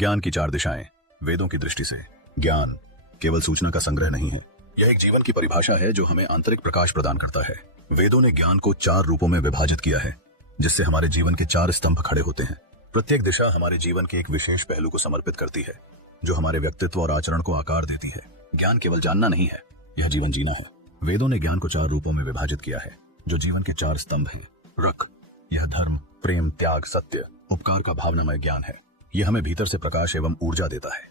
ज्ञान की चार दिशाएं। वेदों की दृष्टि से ज्ञान केवल सूचना का संग्रह नहीं है, यह एक जीवन की परिभाषा है जो हमें आंतरिक प्रकाश प्रदान करता है। वेदों ने ज्ञान को चार रूपों में विभाजित किया है, जिससे हमारे जीवन के चार स्तंभ खड़े होते हैं। प्रत्येक दिशा हमारे जीवन के एक विशेष पहलू को समर्पित करती है, जो हमारे व्यक्तित्व और आचरण को आकार देती है। ज्ञान केवल जानना नहीं है, यह जीवन जीना है। वेदों ने ज्ञान को चार रूपों में विभाजित किया है, जो जीवन के चार स्तंभ हैं। रक, यह धर्म, प्रेम, त्याग, सत्य, उपकार का भावनामय ज्ञान है। यह हमें भीतर से प्रकाश एवं ऊर्जा देता है,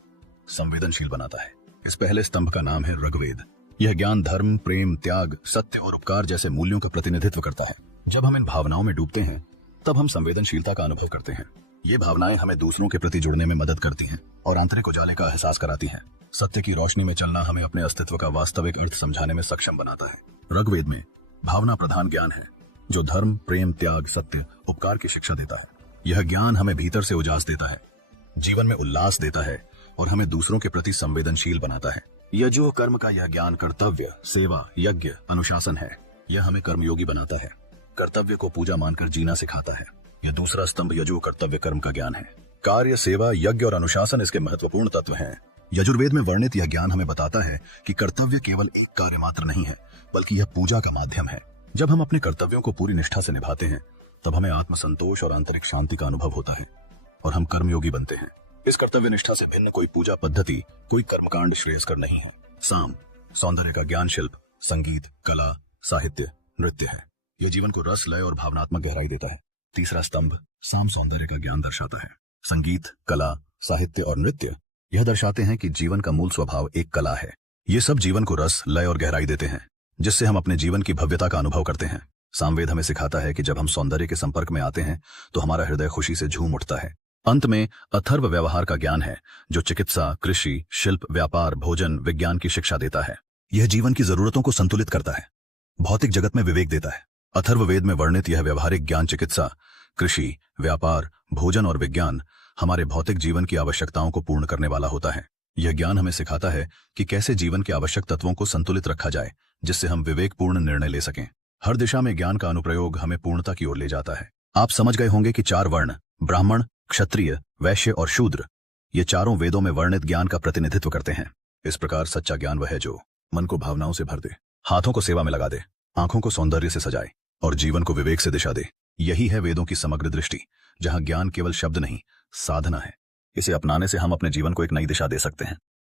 संवेदनशील बनाता है। इस पहले स्तंभ का नाम है ऋग्वेद। यह ज्ञान धर्म, प्रेम, त्याग, सत्य और उपकार जैसे मूल्यों का प्रतिनिधित्व करता है। जब हम इन भावनाओं में डूबते हैं, तब हम संवेदनशीलता का अनुभव करते हैं। ये भावनाएं हमें दूसरों के प्रति जुड़ने में मदद करती हैं और आंतरिक उजाले का एहसास कराती हैं। सत्य की रोशनी में चलना हमें अपने अस्तित्व का वास्तविक अर्थ समझाने में सक्षम बनाता है। ऋग्वेद में भावना प्रधान ज्ञान है, जो धर्म, प्रेम, त्याग, सत्य, उपकार की शिक्षा देता है। यह ज्ञान हमें भीतर से उजास देता है, जीवन में उल्लास देता है और हमें दूसरों के प्रति संवेदनशील बनाता है। यजु कर्म का यह ज्ञान कर्तव्य, सेवा, यज्ञ, अनुशासन है। यह हमें कर्मयोगी बनाता है, कर्तव्य को पूजा मानकर जीना सिखाता है। यह दूसरा स्तंभ यजु कर्तव्य कर्म का ज्ञान है। कार्य, सेवा, यज्ञ और अनुशासन इसके महत्वपूर्ण तत्व हैं। यजुर्वेद में वर्णित यह ज्ञान हमें बताता है कि कर्तव्य केवल एक कार्य मात्र नहीं है, बल्कि यह पूजा का माध्यम है। जब हम अपने कर्तव्यों को पूरी निष्ठा से निभाते हैं, तब हमें आत्मसंतोष और आंतरिक शांति का अनुभव होता है और हम कर्मयोगी बनते हैं। इस कर्तव्य निष्ठा से भिन्न कोई पूजा पद्धति, कोई कर्मकांड श्रेयस्कर नहीं है। साम, सौंदर्य का ज्ञान शिल्प, संगीत, कला, साहित्य, नृत्य है। यह जीवन को रस, लय और भावनात्मक गहराई देता है। तीसरा स्तंभ साम सौंदर्य का ज्ञान दर्शाता है। संगीत, कला, साहित्य और नृत्य यह दर्शाते हैं कि जीवन का मूल स्वभाव एक कला है। ये सब जीवन को रस, लय और गहराई देते हैं, जिससे हम अपने जीवन की भव्यता का अनुभव करते हैं। सामवेद हमें सिखाता है कि जब हम सौंदर्य के संपर्क में आते हैं, तो हमारा हृदय खुशी से झूम उठता है। अंत में अथर्व व्यवहार का ज्ञान है, जो चिकित्सा, कृषि, शिल्प, व्यापार, भोजन, विज्ञान की शिक्षा देता है। यह जीवन की जरूरतों को संतुलित करता है, भौतिक जगत में विवेक देता है। अथर्ववेद में वर्णित यह व्यवहारिक ज्ञान चिकित्सा, कृषि, व्यापार, भोजन और विज्ञान हमारे भौतिक जीवन की आवश्यकताओं को पूर्ण करने वाला होता है। यह ज्ञान हमें सिखाता है कि कैसे जीवन के आवश्यक तत्वों को संतुलित रखा जाए, जिससे हम विवेकपूर्ण निर्णय ले सकें। हर दिशा में ज्ञान का अनुप्रयोग हमें पूर्णता की ओर ले जाता है। आप समझ गए होंगे कि चार वर्ण, ब्राह्मण, क्षत्रिय, वैश्य और शूद्र, ये चारों वेदों में वर्णित ज्ञान का प्रतिनिधित्व करते हैं। इस प्रकार सच्चा ज्ञान वह है जो मन को भावनाओं से भर दे, हाथों को सेवा में लगा दे, आंखों को सौंदर्य से सजाए और जीवन को विवेक से दिशा दे। यही है वेदों की समग्र दृष्टि, जहां ज्ञान केवल शब्द नहीं, साधना है। इसे अपनाने से हम अपने जीवन को एक नई दिशा दे सकते हैं।